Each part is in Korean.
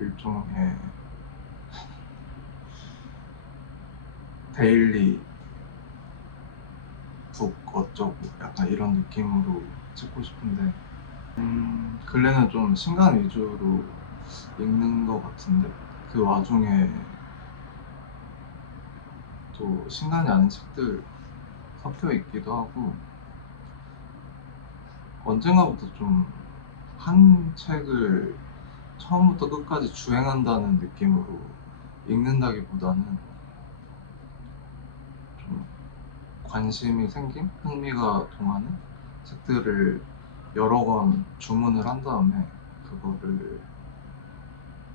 일종의 데일리 북 어쩌고 약간 이런 느낌으로 찍고 싶은데 근래는 좀 신간 위주로 읽는 것 같은데 그 와중에 또 신간이 아닌 책들 섞여 있기도 하고 언젠가부터 좀 한 책을 처음부터 끝까지 주행한다는 느낌으로 읽는다기보다는 좀 관심이 생긴 흥미가 동하는 책들을 여러 권 주문을 한 다음에 그거를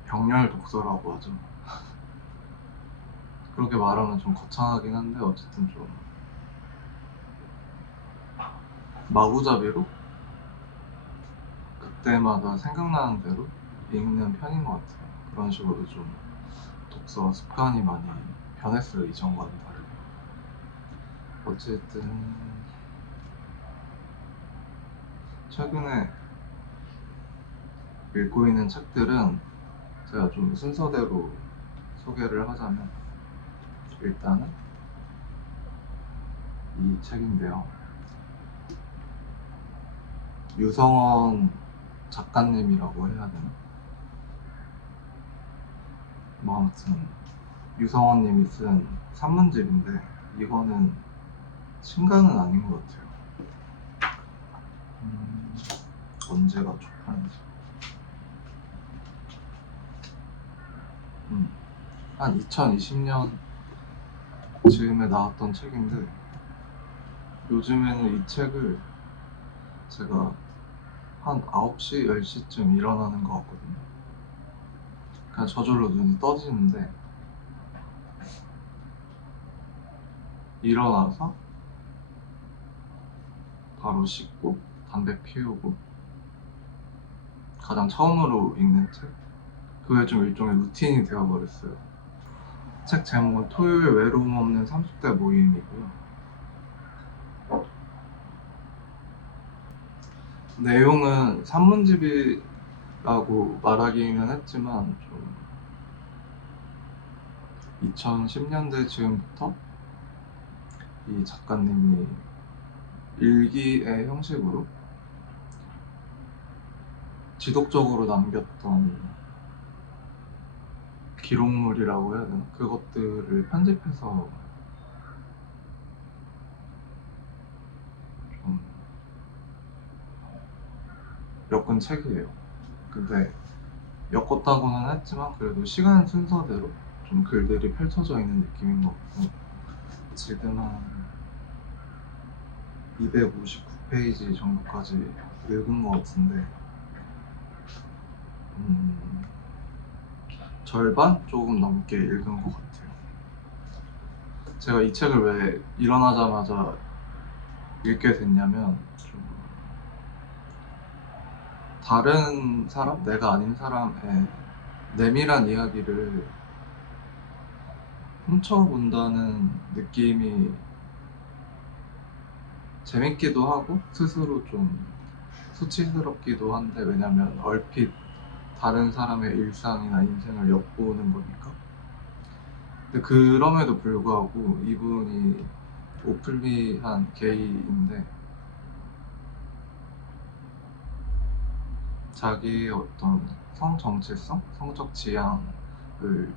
병렬 독서라고 하죠. 그렇게 말하면 좀 거창하긴 한데 어쨌든 좀 마구잡이로 그때마다 생각나는 대로 읽는 편인 것 같아요. 그런 식으로 좀 독서 습관이 많이 변했어요, 이전과는 다르게. 어쨌든 최근에 읽고 있는 책들은 제가 좀 순서대로 소개를 하자면 일단은 이 책인데요. 유성원 작가님이라고 해야 되나? 뭐 아무튼 유성원님이 쓴 산문집인데 이거는 신간은 아닌 것 같아요. 언제가 초판이지? 한 2020년 즈음에 나왔던 책인데 요즘에는 이 책을 제가 한 9시, 10시쯤 일어나는 것 같거든요. 그냥 저절로 눈이 떠지는데 일어나서 바로 씻고 담배 피우고 가장 처음으로 읽는 책? 그게 좀 일종의 루틴이 되어버렸어요. 책 제목은 토요일 외로움 없는 30대 모임이고요. 내용은 산문집이라고 말하기는 했지만 좀 2010년대 즈음부터 이 작가님이 일기의 형식으로 지속적으로 남겼던 기록물이라고 해야 되나? 그것들을 편집해서 좀 엮은 책이에요. 근데 엮었다고는 했지만 그래도 시간 순서대로 좀 글들이 펼쳐져 있는 느낌인 것 같고 지금 한 259페이지 정도까지 읽은 것 같은데 절반? 조금 넘게 읽은 것 같아요. 제가 이 책을 왜 일어나자마자 읽게 됐냐면 좀 다른 사람, 내가 아닌 사람의 내밀한 이야기를 훔쳐본다는 느낌이 재밌기도 하고 스스로 좀 수치스럽기도 한데 왜냐면 얼핏 다른 사람의 일상이나 인생을 엿보는 거니까. 근데 그럼에도 불구하고 이분이 오플리한 게이인데 자기의 어떤 성 정체성, 성적 지향을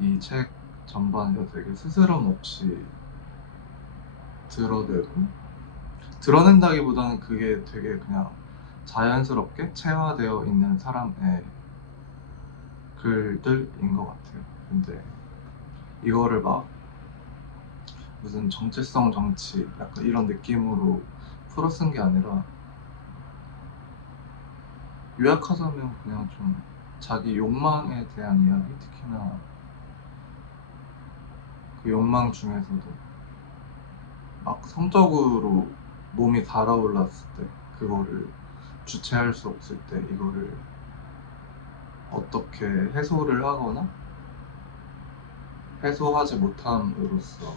이 책 전반에서 되게 스스럼 없이 드러내고 드러낸다기보다는 그게 되게 그냥 자연스럽게 체화되어 있는 사람의 글들인 것 같아요. 근데 이거를 막 무슨 정체성 정치 약간 이런 느낌으로 풀어 쓴 게 아니라 요약하자면 그냥 좀 자기 욕망에 대한 이야기, 특히나 그 욕망 중에서도 막 성적으로 몸이 달아올랐을 때 그거를 주체할 수 없을 때 이거를 어떻게 해소를 하거나 해소하지 못함으로써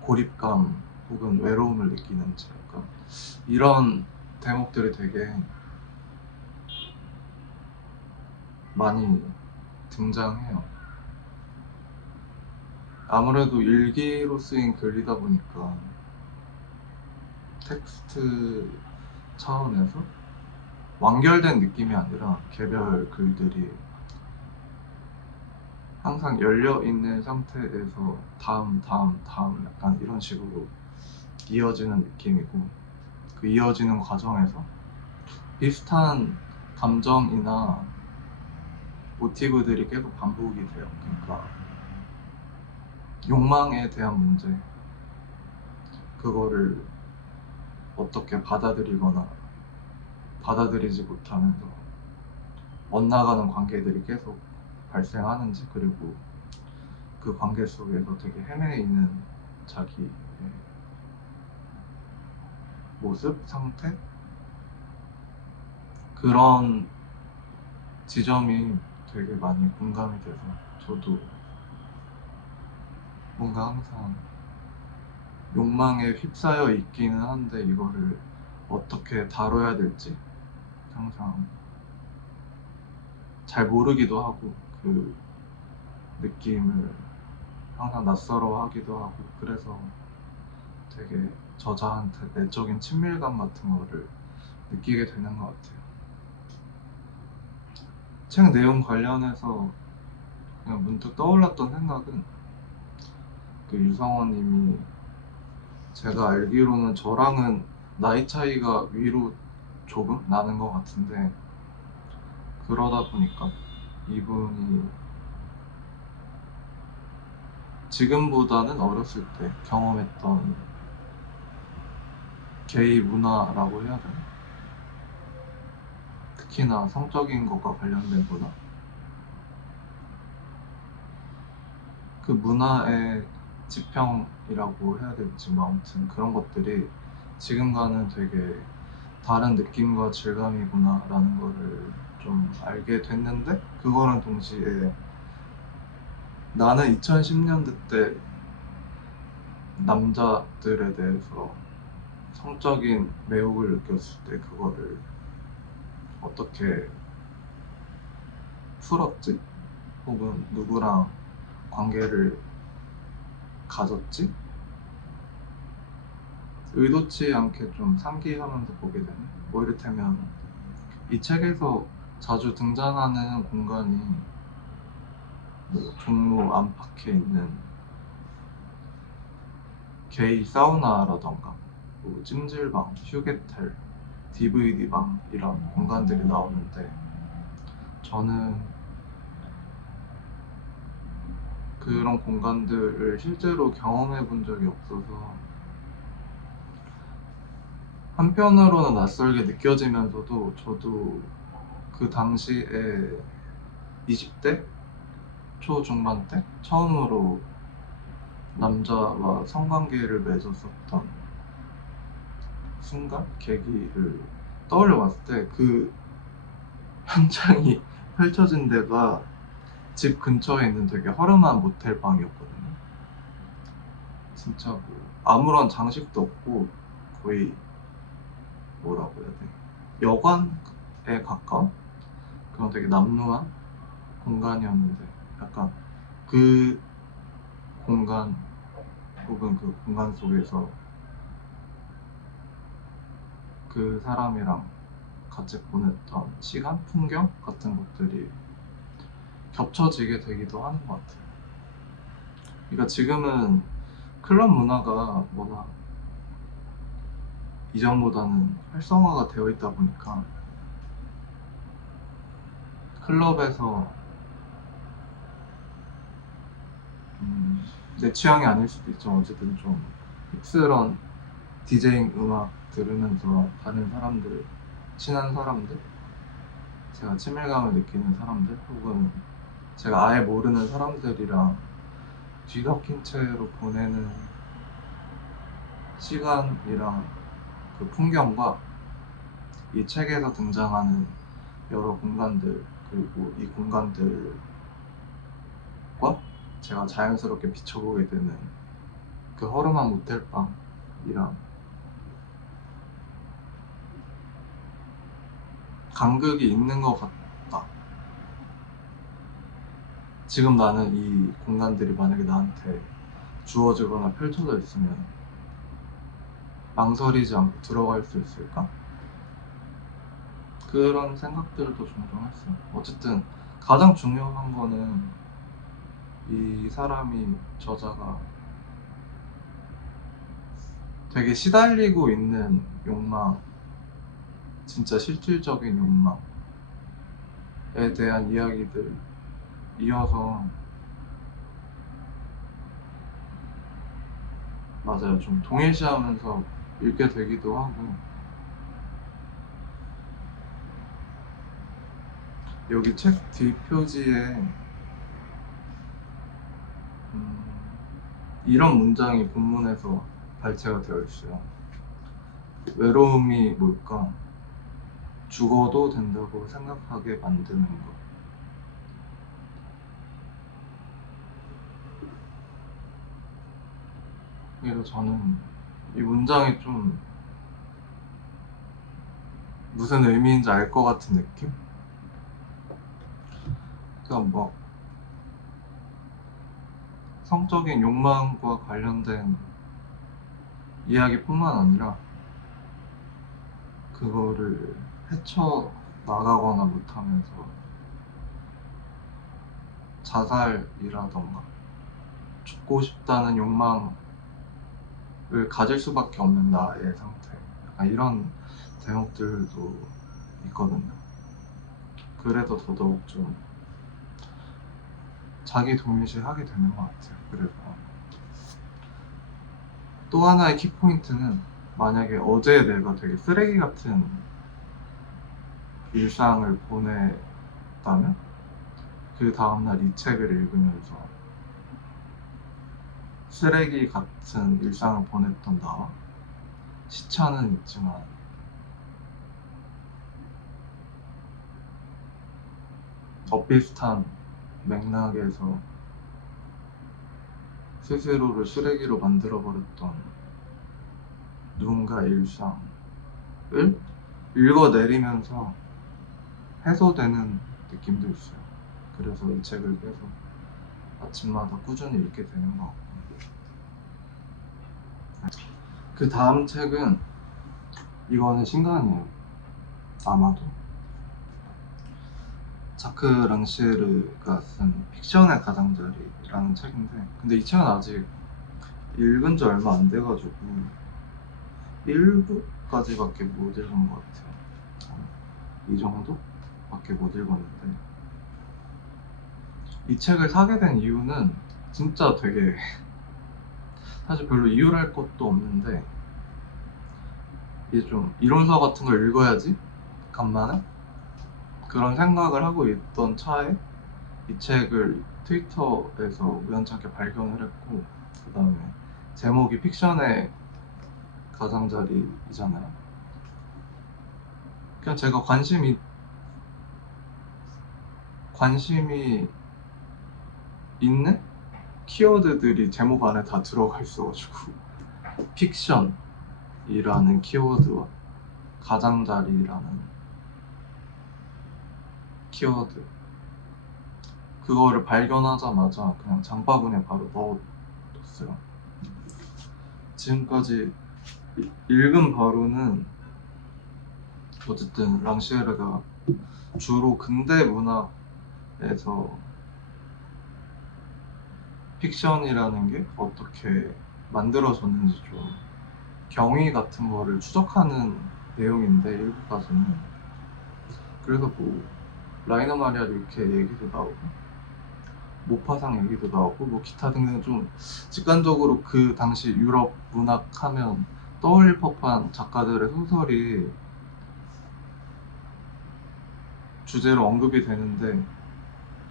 고립감 혹은 외로움을 느끼는지 약간 이런 대목들이 되게 많이 등장해요. 아무래도 일기로 쓰인 글이다 보니까 텍스트 차원에서 완결된 느낌이 아니라 개별 글들이 항상 열려 있는 상태에서 다음 약간 이런 식으로 이어지는 느낌이고, 그 이어지는 과정에서 비슷한 감정이나 모티브들이 계속 반복이 돼요. 그러니까 욕망에 대한 문제, 그거를 어떻게 받아들이거나 받아들이지 못하면서 엇나가는 관계들이 계속 발생하는지, 그리고 그 관계 속에서 되게 헤매이는 자기의 모습, 상태, 그런 지점이 되게 많이 공감이 돼서 저도 뭔가 항상 욕망에 휩싸여 있기는 한데 이거를 어떻게 다뤄야 될지 항상 잘 모르기도 하고, 그 느낌을 항상 낯설어 하기도 하고, 그래서 되게 저자한테 내적인 친밀감 같은 거를 느끼게 되는 것 같아요. 책 내용 관련해서 그냥 문득 떠올랐던 생각은, 그 유성원 님이 제가 알기로는 저랑은 나이 차이가 위로 조금 나는 것 같은데, 그러다 보니까 이분이 지금보다는 어렸을 때 경험했던 게이 문화라고 해야 되나? 특히나 성적인 것과 관련된 문화? 그 문화의 지평이라고 해야 될지, 뭐 아무튼 그런 것들이 지금과는 되게 다른 느낌과 질감이구나 라는 거를 좀 알게 됐는데, 그거랑 동시에 나는 2010년대 때 남자들에 대해서 성적인 매혹을 느꼈을 때 그거를 어떻게 풀었지? 혹은 누구랑 관계를 가졌지? 의도치 않게 좀 상기하면서 보게 되는, 뭐 이를테면 이 책에서 자주 등장하는 공간이 뭐 종로 안팎에 있는 게이 사우나라던가 뭐 찜질방, 휴게텔, DVD방 이런 공간들이 나오는데, 저는 그런 공간들을 실제로 경험해 본 적이 없어서 한편으로는 낯설게 느껴지면서도, 저도 그 당시에 20대 초중반 때 처음으로 남자와 성관계를 맺었었던 순간, 계기를 떠올려 봤을 때 그 현장이 펼쳐진 데가 집 근처에 있는 되게 허름한 모텔 방이었거든요. 진짜 뭐 아무런 장식도 없고 거의 뭐라고 해야 돼, 여관에 가까운 그런 되게 남루한 공간이었는데, 약간 그 공간 혹은 그 공간 속에서 그 사람이랑 같이 보냈던 시간, 풍경 같은 것들이 겹쳐지게 되기도 하는 것 같아요. 그러니까 지금은 클럽 문화가 워낙 이전보다는 활성화가 되어 있다 보니까 클럽에서 내 취향이 아닐 수도 있죠. 어쨌든 좀 힙스런 디제잉 음악 들으면서 다른 사람들, 친한 사람들, 제가 친밀감을 느끼는 사람들, 혹은 제가 아예 모르는 사람들이랑 뒤섞인 채로 보내는 시간이랑 그 풍경과 이 책에서 등장하는 여러 공간들, 그리고 이 공간들과 제가 자연스럽게 비춰보게 되는 그 허름한 모텔방이랑 간극이 있는 것 같다. 지금 나는 이 공간들이 만약에 나한테 주어지거나 펼쳐져 있으면 망설이지 않고 들어갈 수 있을까? 그런 생각들도 종종 했어요. 어쨌든 가장 중요한 거는 이 사람이 저자가 되게 시달리고 있는 욕망, 진짜 실질적인 욕망에 대한 이야기들 이어서 맞아요. 좀 동일시하면서 읽게 되기도 하고 여기 책 뒷표지에 이런 문장이 본문에서 발췌가 되어 있어요. 외로움이 뭘까? 죽어도 된다고 생각하게 만드는 것. 그래서 저는 이 문장이 좀 무슨 의미인지 알 것 같은 느낌? 그러니까 뭐 성적인 욕망과 관련된 이야기뿐만 아니라 그거를 헤쳐 나가거나 못하면서 자살이라던가 죽고 싶다는 욕망을 가질 수밖에 없는 나의 상태, 약간 이런 대목들도 있거든요. 그래서 더더욱 좀 자기 동일시하게 되는 것 같아요. 그래서 또 하나의 키포인트는 만약에 어제 내가 되게 쓰레기 같은 일상을 보냈다면 그 다음날 이 책을 읽으면서 쓰레기 같은 일상을 보냈던 나와 시차는 있지만 비슷한 맥락에서 스스로를 쓰레기로 만들어버렸던 누군가의 일상을 읽어내리면서 해소되는 느낌도 있어요. 그래서 이 책을 계속 아침마다 꾸준히 읽게 되는 것 같고, 그 다음 책은 이거는 신간이에요. 아마도 자크 랑시에르가 쓴 픽션의 가장자리라는 책인데, 근데 이 책은 아직 읽은 지 얼마 안 돼가지고 1부까지밖에 못 읽은 것 같아요. 이 정도밖에 못 읽었는데, 이 책을 사게 된 이유는 진짜 되게 사실 별로 이유랄 것도 없는데, 이게 좀 이론서 같은 걸 읽어야지 간만에 그런 생각을 하고 있던 차에 이 책을 트위터에서 우연찮게 발견을 했고, 그 다음에 제목이 픽션의 가장자리이잖아요. 그냥 제가 관심이 있는 키워드들이 제목 안에 다 들어가 있어가지고 픽션이라는 키워드와 가장자리라는 키워드, 그거를 발견하자마자 그냥 장바구니에 바로 넣어뒀어요. 지금까지 읽은 바로는 어쨌든 랑시에르가 주로 근대 문학에서 픽션이라는 게 어떻게 만들어졌는지 좀 경위 같은 거를 추적하는 내용인데, 일부까지는. 그래서 뭐 라이너 마리아 릴케 얘기도 나오고 모파상 얘기도 나오고 뭐 기타 등등 좀 직관적으로 그 당시 유럽 문학 하면 떠올릴 법한 작가들의 소설이 주제로 언급이 되는데,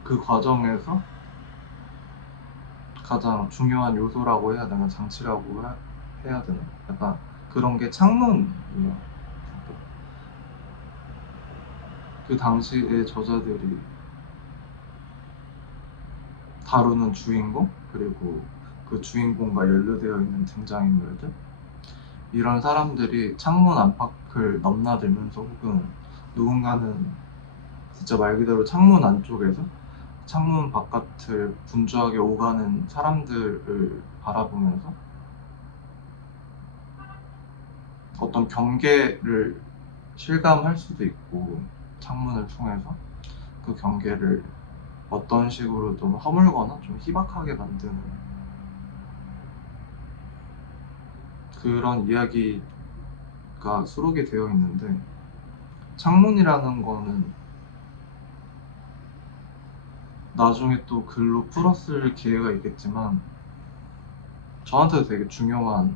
그 과정에서 가장 중요한 요소라고 해야 되나, 장치라고 해야 되나, 약간 그런 게 창문이에요. 그 당시의 저자들이 다루는 주인공, 그리고 그 주인공과 연루되어 있는 등장인물들, 이런 사람들이 창문 안팎을 넘나들면서, 혹은 누군가는 진짜 말 그대로 창문 안쪽에서 창문 바깥을 분주하게 오가는 사람들을 바라보면서 어떤 경계를 실감할 수도 있고, 창문을 통해서 그 경계를 어떤 식으로든 허물거나 좀 희박하게 만드는 그런 이야기가 수록이 되어 있는데, 창문이라는 거는 나중에 또 글로 풀었을 기회가 있겠지만 저한테도 되게 중요한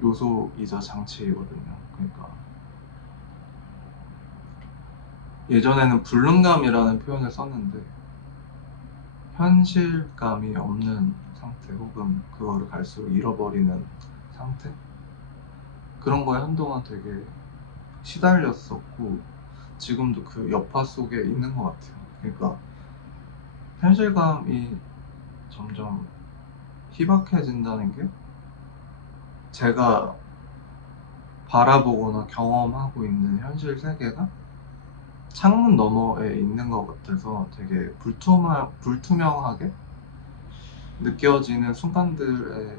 요소이자 장치이거든요. 그러니까 예전에는 불능감이라는 표현을 썼는데, 현실감이 없는 상태 혹은 그거를 갈수록 잃어버리는 상태? 그런 거에 한동안 되게 시달렸었고 지금도 그 여파 속에 있는 것 같아요. 그러니까 현실감이 점점 희박해진다는 게 제가 바라보거나 경험하고 있는 현실 세계가 창문 너머에 있는 것 같아서 되게 불투명하게 느껴지는 순간들의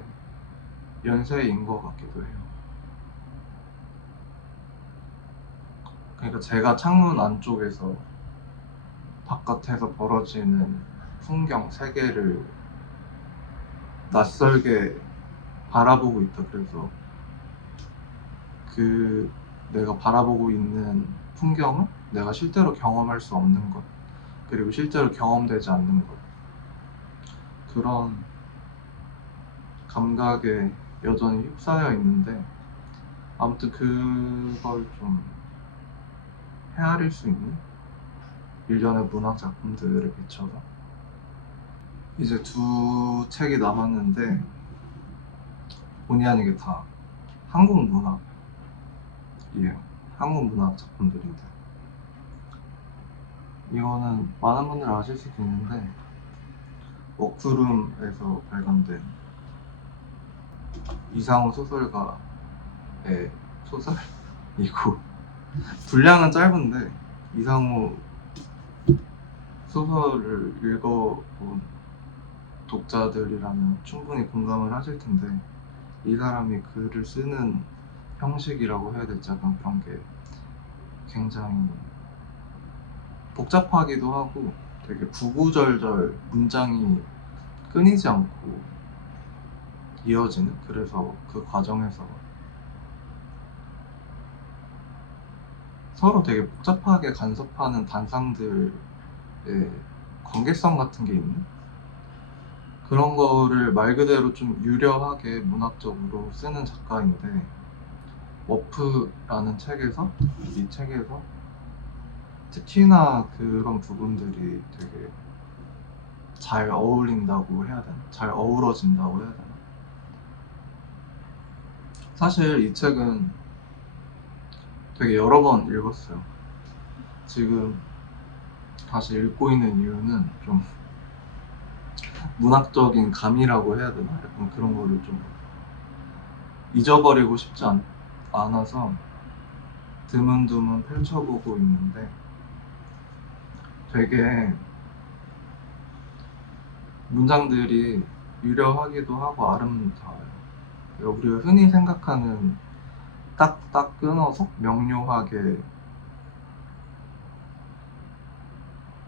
연쇄인 것 같기도 해요. 그러니까 제가 창문 안쪽에서 바깥에서 벌어지는 풍경, 세계를 낯설게 바라보고 있다. 그래서 그 내가 바라보고 있는 풍경은 내가 실제로 경험할 수 없는 것, 그리고 실제로 경험되지 않는 것, 그런 감각에 여전히 휩싸여 있는데, 아무튼 그걸 좀 헤아릴 수 있는 일련의 문학 작품들을 비춰서 이제 두 책이 남았는데, 본의 아니게 다 한국 문학이에요. 한국 문학 작품들인데, 이거는 많은 분들 아실 수도 있는데 워크룸에서 발간된 이상우 소설가의 소설이고, 분량은 짧은데 이상우 소설을 읽어본 독자들이라면 충분히 공감을 하실 텐데, 이 사람이 글을 쓰는 형식이라고 해야 될지 약간 그런 게 굉장히 복잡하기도 하고 되게 구구절절 문장이 끊이지 않고 이어지는, 그래서 그 과정에서 서로 되게 복잡하게 간섭하는 단상들의 관계성 같은 게 있는, 그런 거를 말 그대로 좀 유려하게 문학적으로 쓰는 작가인데, 워프라는 책에서, 이 책에서 특히나 그런 부분들이 되게 잘 어울린다고 해야 되나? 잘 어우러진다고 해야 되나? 사실 이 책은 되게 여러 번 읽었어요. 지금 다시 읽고 있는 이유는 좀 문학적인 감이라고 해야 되나? 약간 그런 거를 좀 잊어버리고 싶지 않아서 드문드문 펼쳐보고 있는데, 되게 문장들이 유려하기도 하고 아름다워요. 우리가 흔히 생각하는 딱딱 끊어서 명료하게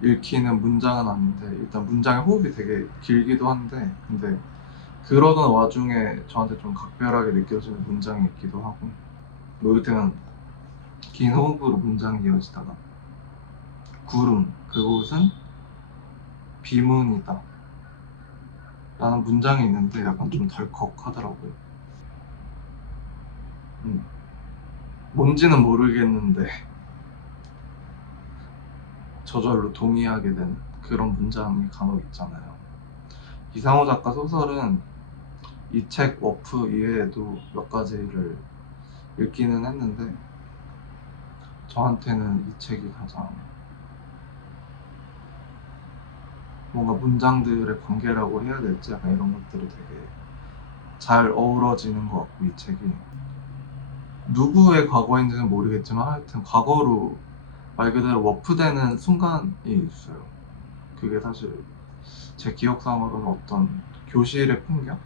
읽히는 문장은 아닌데, 일단 문장의 호흡이 되게 길기도 한데, 근데 그러던 와중에 저한테 좀 각별하게 느껴지는 문장이 있기도 하고, 뭐 이를테면 긴 호흡으로 문장이 이어지다가 구름, 그곳은 비문이다 라는 문장이 있는데 약간 좀 덜컥하더라고요. 뭔지는 모르겠는데 저절로 동의하게 되는 그런 문장이 간혹 있잖아요. 이상호 작가 소설은 이 책 워프 이외에도 몇 가지를 읽기는 했는데, 저한테는 이 책이 가장 뭔가 문장들의 관계라고 해야 될지 약간 이런 것들이 되게 잘 어우러지는 것 같고, 이 책이 누구의 과거인지는 모르겠지만 하여튼 과거로 말 그대로 워프되는 순간이 있어요. 그게 사실 제 기억상으로는 어떤 교실의 풍경?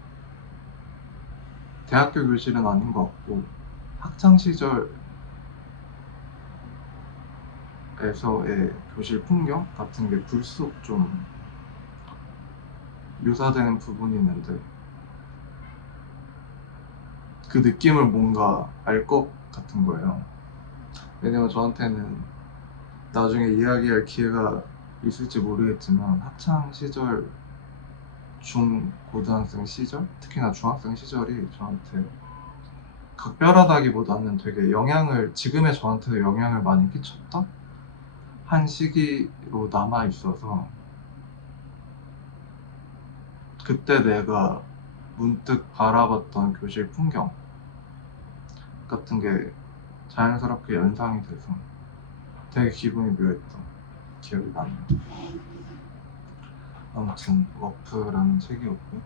대학교 교실은 아닌 것 같고 학창 시절에서의 교실 풍경 같은 게 불쑥 좀 묘사되는 부분이 있는데 그 느낌을 뭔가 알 것 같은 거예요. 왜냐면 저한테는 나중에 이야기할 기회가 있을지 모르겠지만 학창 시절, 고등학생 시절, 특히나 중학생 시절이 저한테 각별하다기보다는 되게 지금의 저한테도 영향을 많이 끼쳤다? 한 시기로 남아 있어서 그때 내가 문득 바라봤던 교실 풍경 같은 게 자연스럽게 연상이 돼서 되게 기분이 묘했던 기억이 나네요. 아무튼 워프라는 책이었고요.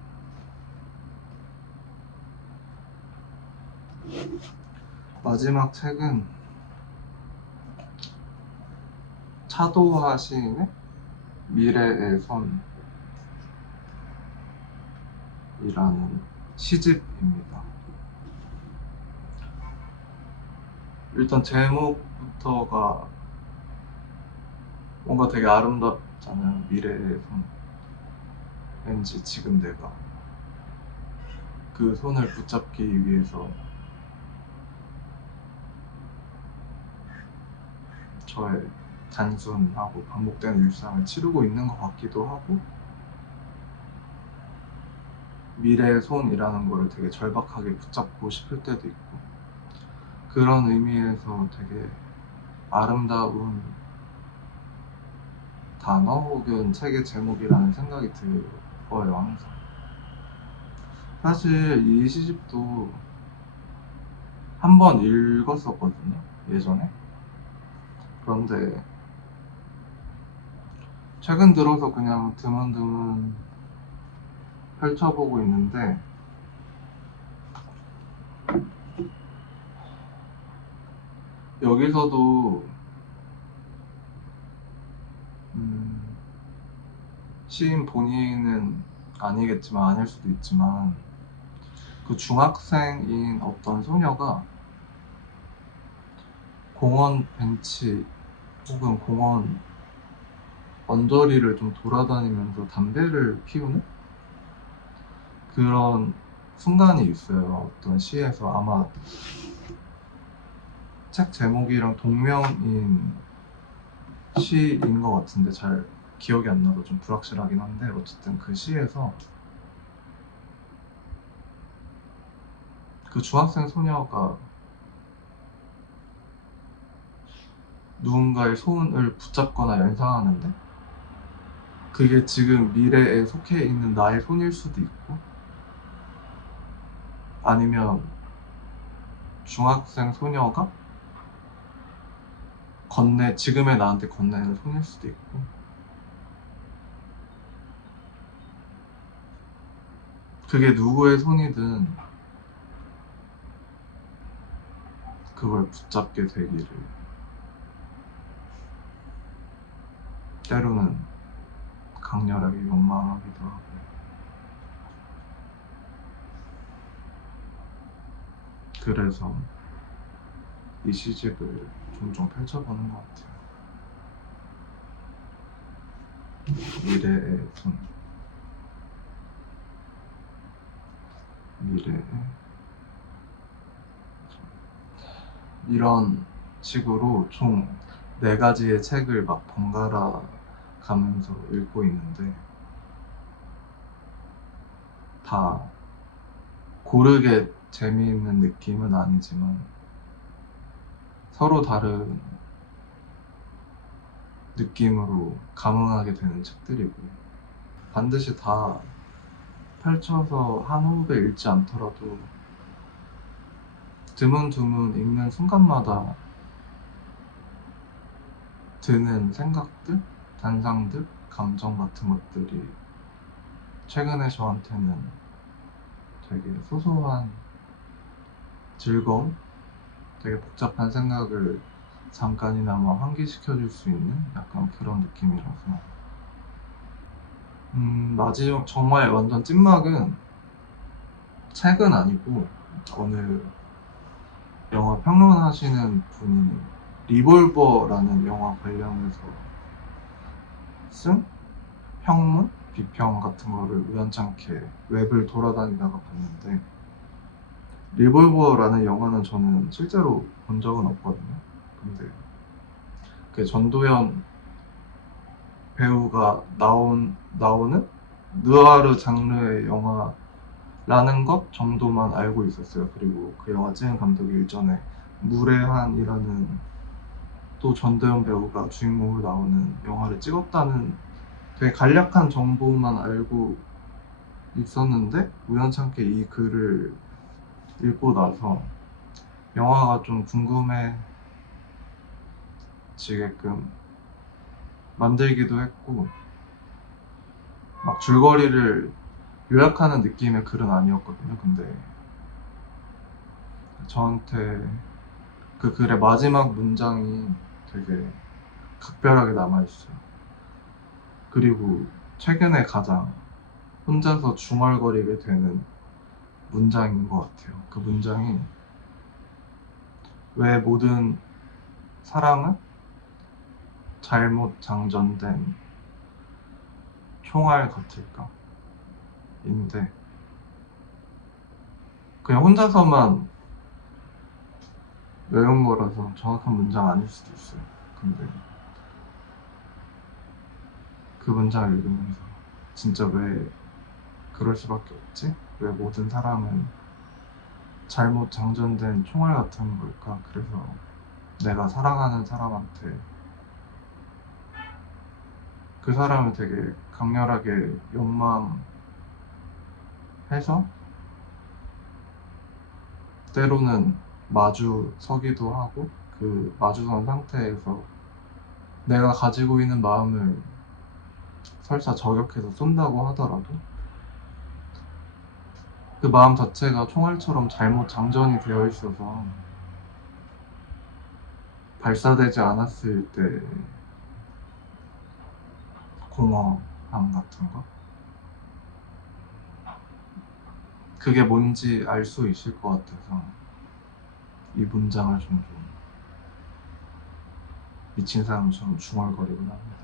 마지막 책은 차도하 시인의 미래의 손이라는 시집입니다. 일단 제목부터가 뭔가 되게 아름답잖아요. 미래의 손. 왠지 지금 내가 그 손을 붙잡기 위해서 저의 단순하고 반복되는 일상을 치르고 있는 것 같기도 하고, 미래의 손이라는 거를 되게 절박하게 붙잡고 싶을 때도 있고, 그런 의미에서 되게 아름다운 단어 혹은 책의 제목이라는 생각이 들어요, 항상. 사실 이 시집도 한 번 읽었었거든요, 예전에. 그런데 최근 들어서 그냥 드문드문 펼쳐보고 있는데 여기서도 시인 본인은 아니겠지만, 아닐 수도 있지만, 그 중학생인 어떤 소녀가 공원 벤치 혹은 공원 언저리를 좀 돌아다니면서 담배를 피우는 그런 순간이 있어요. 어떤 시에서. 아마 책 제목이랑 동명인 시인 것 같은데 잘 기억이 안 나서 좀 불확실하긴 한데, 어쨌든 그 시에서 그 중학생 소녀가 누군가의 손을 붙잡거나 연상하는데 그게 지금 미래에 속해 있는 나의 손일 수도 있고, 아니면 중학생 소녀가 지금의 나한테 건네는 손일 수도 있고, 그게 누구의 손이든 그걸 붙잡게 되기를 때로는 강렬하게 욕망하기도 하고, 그래서 이 시집을 종종 펼쳐보는 것 같아요. 미래의 손, 미래의 손. 이런 식으로 총 4가지의 책을 막 번갈아 가면서 읽고 있는데, 다 고르게 재미있는 느낌은 아니지만 서로 다른 느낌으로 감흥하게 되는 책들이고요. 반드시 다 펼쳐서 한 호흡에 읽지 않더라도 드문드문 읽는 순간마다 드는 생각들, 단상들, 감정 같은 것들이 최근에 저한테는 되게 소소한 즐거움, 되게 복잡한 생각을 잠깐이나마 환기시켜줄 수 있는 약간 그런 느낌이라서 마지막 정말 완전 찐막은 책은 아니고 어느 영화 평론하시는 분이 리볼버라는 영화 관련해서 쓴 평론? 비평 같은 거를 우연찮게 웹을 돌아다니다가 봤는데 리볼버라는 영화는 저는 실제로 본 적은 없거든요. 근데 그 전도연 배우가 나오는 느와르 장르의 영화라는 것 정도만 알고 있었어요. 그리고 그 영화 찍은 감독이 일전에 무례한이라는 또 전도연 배우가 주인공으로 나오는 영화를 찍었다는 되게 간략한 정보만 알고 있었는데 우연찮게 이 글을 읽고 나서 영화가 좀 궁금해지게끔 만들기도 했고 막 줄거리를 요약하는 느낌의 글은 아니었거든요. 근데 저한테 그 글의 마지막 문장이 되게 각별하게 남아있어요. 그리고 최근에 가장 혼자서 중얼거리게 되는 문장인 것 같아요. 그 문장이 왜 모든 사랑은 잘못 장전된 총알 같을까? 인데 그냥 혼자서만 외운 거라서 정확한 문장 아닐 수도 있어요. 근데 그 문장을 읽으면서 진짜 왜 그럴 수밖에 없지? 왜 모든 사랑은 잘못 장전된 총알 같은 걸까? 그래서 내가 사랑하는 사람한테 그 사람을 되게 강렬하게 연망해서 때로는 마주 서기도 하고 그 마주선 상태에서 내가 가지고 있는 마음을 설사 저격해서 쏜다고 하더라도 그 마음 자체가 총알처럼 잘못 장전이 되어 있어서 발사되지 않았을 때 공허함 같은 거? 그게 뭔지 알 수 있을 것 같아서 이 문장을 좀 미친 사람처럼 중얼거리곤 합니다.